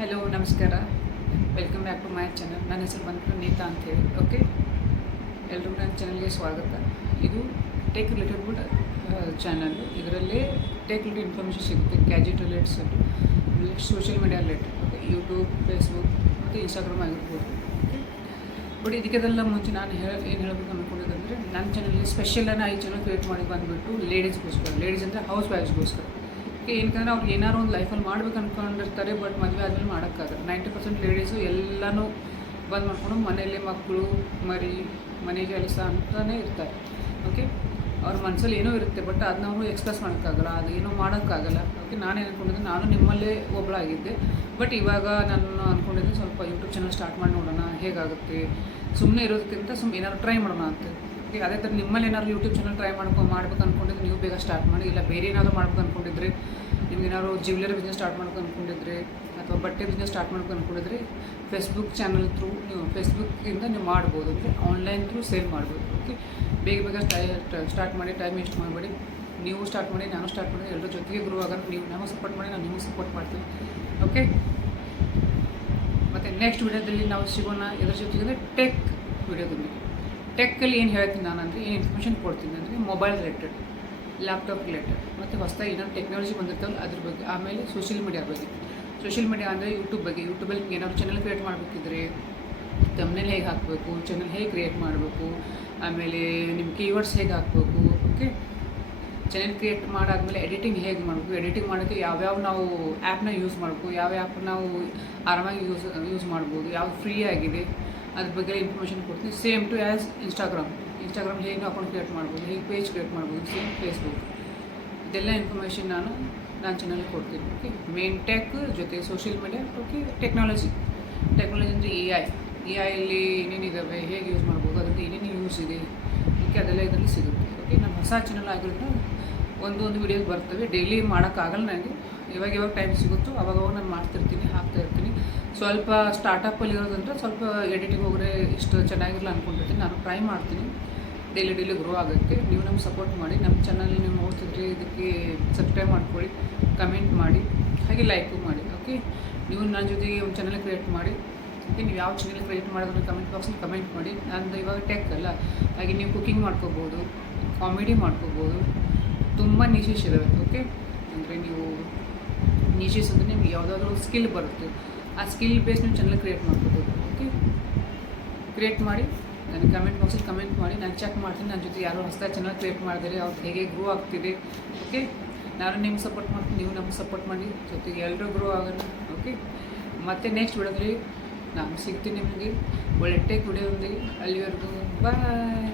Hello ನಮಸ್ಕಾರ, welcome back to my channel. ನನ್ನ ಹೆಸರು ಬಂದು ನೀತಾ ಅಂಥೇಳಿ. ಓಕೆ, ಎಲ್ರಿಗೂ ನನ್ನ ಚಾನಲ್ಗೆ ಸ್ವಾಗತ. ಇದು ಟೆಕ್ ರಿಲೇಟೆಡ್ ಚಾನಲ್. ಇದರಲ್ಲಿ ಟೆಕ್ ರಿಲೇಟೆಡ್ ಇನ್ಫಾರ್ಮೇಷನ್ ಸಿಗುತ್ತೆ, gadget relates, social media related. Okay, YouTube, Facebook ಮತ್ತು ಇನ್ಸ್ಟಾಗ್ರಾಮ್ ಆಗಿರ್ಬೋದು. ಓಕೆ, ಬಟ್ ಇದಕ್ಕೆಲ್ಲ ಮುಂಚೆ ನಾನು ಏನು ಹೇಳಬೇಕು ಅಂದ್ಕೊಂಡಿದ್ದಂದರೆ, ನನ್ನ ಚಾನಲ್ಗೆ ಸ್ಪೆಷಲಾಗಿ ಈ ಚಾನಲ್ ಕ್ರಿಯೇಟ್ ಮಾಡಿ ಬಂದುಬಿಟ್ಟು ಲೇಡೀಸ್ಗೋಸ್ಕರ. ಲೇಡೀಸ್ ಅಂದರೆ ಹೌಸ್ ವೈಫ್ಸ್ಗೋಸ್ಕರ. ಏನಕ್ಕಂದ್ರೆ ಅವ್ರು ಏನಾರು ಒಂದು ಲೈಫಲ್ಲಿ ಮಾಡ್ಬೇಕು ಅಂದ್ಕೊಂಡಿರ್ತಾರೆ, ಬಟ್ ಮದುವೆ ಆದಮೇಲೆ ಮಾಡೋಕ್ಕಾಗಲ್ಲ. 90% ಲೇಡೀಸು ಎಲ್ಲನೂ ಬಂದ್ ಮಾಡ್ಕೊಂಡು ಮನೆಯಲ್ಲೇ ಮಕ್ಕಳು ಮರಿ ಮನೆ ಕೆಲಸ ಅಂತಲೇ ಇರ್ತಾರೆ. ಓಕೆ, ಅವ್ರ ಮನಸ್ಸಲ್ಲಿ ಏನೋ ಇರುತ್ತೆ, ಬಟ್ ಅದನ್ನ ಅವರು ಎಕ್ಸ್ಪ್ರೆಸ್ ಮಾಡೋಕ್ಕಾಗಲ್ಲ, ಅದು ಏನೋ ಮಾಡೋಕ್ಕಾಗಲ್ಲ. ಓಕೆ, ನಾನೇನು ಅಂದ್ಕೊಂಡಿದ್ದೆ, ನಾನು ನಿಮ್ಮಲ್ಲೇ ಒಬ್ಬಳಾಗಿದ್ದೆ. ಬಟ್ ಇವಾಗ ನಾನು ಅಂದ್ಕೊಂಡಿದ್ದೆ ಸ್ವಲ್ಪ ಯೂಟ್ಯೂಬ್ ಚಾನಲ್ ಸ್ಟಾರ್ಟ್ ಮಾಡಿ ನೋಡೋಣ, ಹೇಗಾಗುತ್ತೆ. ಸುಮ್ಮನೆ ಇರೋದಕ್ಕಿಂತ ಏನಾದ್ರು ಟ್ರೈ ಮಾಡೋಣ ಅಂತ. ಓಕೆ, ಅದೇ ಥರ ನಿಮ್ಮಲ್ಲಿ ಏನಾದ್ರು ಯೂಟ್ಯೂಬ್ ಚಾನಲ್ ಟ್ರೈ ಮಾಡ್ಬೇಕು ಅಂದ್ಕೊಂಡಿದ್ರೆ ನೀವು ಬೇಗ ಸ್ಟಾರ್ಟ್ ಮಾಡಿ. ಇಲ್ಲ ಬೇರೆ ಏನಾದರೂ ಮಾಡ್ಬೇಕು ಅಂದ್ಕೊಂಡಿದ್ರೆ, ನಿಮ್ಗೇನಾದ್ರು ಜ್ಯುವೆಲರಿ ಬಿಸ್ನೆಸ್ ಸ್ಟಾರ್ಟ್ ಮಾಡ್ಬೇಕು ಅಂದ್ಕೊಂಡಿದ್ರೆ, ಅಥವಾ ಬಟ್ಟೆ ಬಿಸ್ನೆಸ್ ಸ್ಟಾರ್ಟ್ ಮಾಡ್ಬೇಕು ಅಂದ್ಕೊಂಡಿದ್ರೆ, ಫೇಸ್ಬುಕ್ ಚಾನಲ್ ಥ್ರೂ ನೀವು ಫೇಸ್ಬುಕ್ಕಿಂದ ನೀವು ಮಾಡ್ಬೋದು. ಅಂದರೆ ಆನ್ಲೈನ್ ಥ್ರೂ ಸೇಲ್ ಮಾಡ್ಬೋದು. ಓಕೆ, ಬೇಗ ಸ್ಟಾರ್ಟ್ ಮಾಡಿ, ಟೈಮ್ ವೇಸ್ಟ್ ಮಾಡಬೇಡಿ. ನೀವು ಸ್ಟಾರ್ಟ್ ಮಾಡಿ, ನಾನು ಸ್ಟಾರ್ಟ್ ಮಾಡಿ, ಎಲ್ಲರ ಜೊತೆಗೆ ಗ್ರೋ ಆಗೋಣ. ನೀವು ನಮಗೆ ಸಪೋರ್ಟ್ ಮಾಡಿ, ನಾನು ನಿಮಗೆ ಸಪೋರ್ಟ್ ಮಾಡ್ತೀನಿ. ಓಕೆ, ಮತ್ತು ನೆಕ್ಸ್ಟ್ ವಿಡಿಯೋದಲ್ಲಿ ನಾವು ಸಿಗೋಣ. ಎದ್ರ ಜೊತೆಗೆ ಅಂದರೆ ಟೆಕ್ ವಿಡಿಯೋದಲ್ಲಿ. ಟೆಕ್ಕಲ್ಲಿ ಏನು ಹೇಳ್ತೀನಿ ನಾನು ಅಂದರೆ, ಏನು ಇನ್ಫಾರ್ಮೇಷನ್ ಕೊಡ್ತೀನಿ ಅಂದರೆ, ಮೊಬೈಲ್ ರಿಲೇಟೆಡ್, ಲ್ಯಾಪ್ಟಾಪ್ ರಿಲೇಟೆಡ್, ಮತ್ತು ಹೊಸದಾಗಿ ಏನಾದ್ರು ಟೆಕ್ನಾಲಜಿ ಬಂದಿರ್ತಾವಲ್ಲ ಅದ್ರ ಬಗ್ಗೆ. ಆಮೇಲೆ ಸೋಷಿಯಲ್ ಮೀಡಿಯಾ ಬಗ್ಗೆ. ಸೋಷಿಯಲ್ ಮೀಡಿಯಾ ಅಂದರೆ ಯೂಟ್ಯೂಬ್ ಬಗ್ಗೆ. ಯೂಟ್ಯೂಬಲ್ಲಿ ಏನಾದ್ರು ಚಾನಲ್ ಕ್ರಿಯೇಟ್ ಮಾಡಬೇಕಿದ್ರೆ ತಮ್ಮನೇಲಿ ಹೇಗೆ ಹಾಕಬೇಕು, ಚಾನಲ್ ಹೇಗೆ ಕ್ರಿಯೇಟ್ ಮಾಡಬೇಕು, ಆಮೇಲೆ ನಿಮ್ಮ ಕೀವರ್ಡ್ಸ್ ಹೇಗೆ ಹಾಕಬೇಕು. ಓಕೆ, ಚಾನಲ್ ಕ್ರಿಯೇಟ್ ಮಾಡಾದ್ಮೇಲೆ ಎಡಿಟಿಂಗ್ ಹೇಗೆ ಮಾಡಬೇಕು, ಎಡಿಟಿಂಗ್ ಮಾಡೋಕ್ಕೆ ಯಾವ್ಯಾವ ನಾವು ಆ್ಯಪ್ನ ಯೂಸ್ ಮಾಡಬೇಕು, ಯಾವ ಆ್ಯಪ್ ನಾವು ಆರಾಮಾಗಿ ಯೂಸ್ ಮಾಡ್ಬೋದು, ಯಾವ್ದು ಫ್ರೀ ಆಗಿದೆ, ಅದ್ರ ಬಗ್ಗೆ ಇನ್ಫಾರ್ಮೇಷನ್ ಕೊಡ್ತೀನಿ. ಸೇಮ್ ಟು ಆ್ಯಸ್ ಇನ್ಸ್ಟಾಗ್ರಾಮ್ ಹೇಗೆ ಅಕೌಂಟ್ ಕ್ರಿಯೇಟ್ ಮಾಡ್ಬೋದು, ಹೇಗೆ ಪೇಜ್ ಕ್ರಿಯೇಟ್ ಮಾಡ್ಬೋದು, ಸೇಮ್ ಫೇಸ್ಬುಕ್. ಇದೆಲ್ಲ ಇನ್ಫಾರ್ಮೇಷನ್ ನಾನು ಚಾನಲ್ಗೆ ಕೊಡ್ತೀನಿ. ಓಕೆ, ಮೇನ್ ಟೆಕ್ ಜೊತೆ ಸೋಷಿಯಲ್ ಮೀಡಿಯಾ. ಓಕೆ, ಟೆಕ್ನಾಲಜಿ ಅಂದರೆ ಎ ಐಲಿ ಏನೇನಿದ್ದಾವೆ, ಹೇಗೆ ಯೂಸ್ ಮಾಡ್ಬೋದು, ಅದರಿಂದ ಏನೇನು ಯೂಸ್ ಇದೆ. ಓಕೆ, ಅದೆಲ್ಲ ಇದರಲ್ಲಿ ಸಿಗುತ್ತೆ. ಓಕೆ, ನಮ್ಮ ಹೊಸ ಚಾನಲ್ ಆಗಿರೋದ್ರಿಂದ ಒಂದು ವಿಡಿಯೋಸ್ ಬರ್ತವೆ. ಡೈಲಿ ಮಾಡೋಕ್ಕಾಗಲ್ಲ ನನಗೆ. ಇವಾಗ ಟೈಮ್ ಸಿಗುತ್ತೋ ಅವಾಗ ನಾನು ಹಾಕ್ತಾಯಿರ್ತೀನಿ. ಸ್ವಲ್ಪ ಸ್ಟಾರ್ಟಪ್ಪಲ್ಲಿ ಇರೋದಂದ್ರೆ ಸ್ವಲ್ಪ ಎಡಿಟಿಂಗ್ ಹೋದರೆ ಇಷ್ಟು ಚೆನ್ನಾಗಿರಲ್ಲ ಅಂದ್ಕೊಂಡಿರ್ತೀನಿ. ನಾನು ಟ್ರೈ ಮಾಡ್ತೀನಿ ಡೈಲಿ ಗ್ರೋ ಆಗೋಕ್ಕೆ. ನೀವು ನಮ್ಗೆ ಸಪೋರ್ಟ್ ಮಾಡಿ. ನಮ್ಮ ಚಾನಲ್ ನೀವು ನೋಡ್ತಿದ್ರೆ ಇದಕ್ಕೆ ಸಬ್ಸ್ಕ್ರೈಬ್ ಮಾಡ್ಕೊಳ್ಳಿ, ಕಮೆಂಟ್ ಮಾಡಿ, ಹಾಗೆ ಲೈಕು ಮಾಡಿ. ಓಕೆ, ನೀವು ನನ್ನ ಜೊತೆಗೆ ಒಂದು ಚಾನಲ್ ಕ್ರಿಯೇಟ್ ಮಾಡಿ. ಓಕೆ, ನೀವು ಯಾವ ಚಾನಲ್ ಕ್ರಿಯೇಟ್ ಮಾಡೋದ್ರೆ ಕಮೆಂಟ್ ಬಾಕ್ಸಲ್ಲಿ ಕಮೆಂಟ್ ಮಾಡಿ. ನಂದು ಇವಾಗ ಟೆಕ್ ಅಲ್ಲ, ಹಾಗೆ ನೀವು ಕುಕಿಂಗ್ ಮಾಡ್ಕೋಬೋದು, ಕಾಮಿಡಿ ಮಾಡ್ಕೋಬೋದು, ತುಂಬ ನಿಶೇಷ ಇರುತ್ತೆ. ಓಕೆ, ಅಂದರೆ ನೀವು ನಿಶೇಷ್ ಅಂದರೆ ನಿಮ್ಗೆ ಯಾವುದಾದ್ರೂ ಸ್ಕಿಲ್ ಬರುತ್ತೆ, ಆ ಸ್ಕಿಲ್ ಬೇಸ್ ನೀವು ಚಾನಲ್ ಕ್ರಿಯೇಟ್ ಮಾಡ್ಕೋಬೋದು. ಓಕೆ, ಕ್ರಿಯೇಟ್ ಮಾಡಿ ನನಗೆ ಕಮೆಂಟ್ ಬಾಕ್ಸಲ್ಲಿ ಕಮೆಂಟ್ ಮಾಡಿ, ನಾನು ಚೆಕ್ ಮಾಡ್ತೀನಿ. ನನ್ನ ಜೊತೆ ಯಾರೋ ಹೊಸದಾಗಿ ಚಾನಲ್ ಕ್ರಿಯೇಟ್ ಮಾಡಿದರೆ ಅವ್ರು ಹೇಗೆ ಗ್ರೋ ಆಗ್ತಿದೆ. ಓಕೆ, ನಾನು ನಿಮ್ಗೆ ಸಪೋರ್ಟ್ ಮಾಡ್ತೀನಿ, ನೀವು ನಮ್ಗೆ ಸಪೋರ್ಟ್ ಮಾಡಿ, ಜೊತೆಗೆ ಎಲ್ಲರೂ ಗ್ರೋ ಆಗೋಣ. ಓಕೆ, ಮತ್ತು ನೆಕ್ಸ್ಟ್ ವಿಡಿಯೋದಲ್ಲಿ ನಾನು ಸಿಗ್ತೀನಿ ನಿಮಗೆ ಒಳ್ಳೆ ಟೆಕ್ ವಿಡಿಯೋದಲ್ಲಿ. ಅಲ್ಲಿವರೆಗೂ ಬಾಯ್.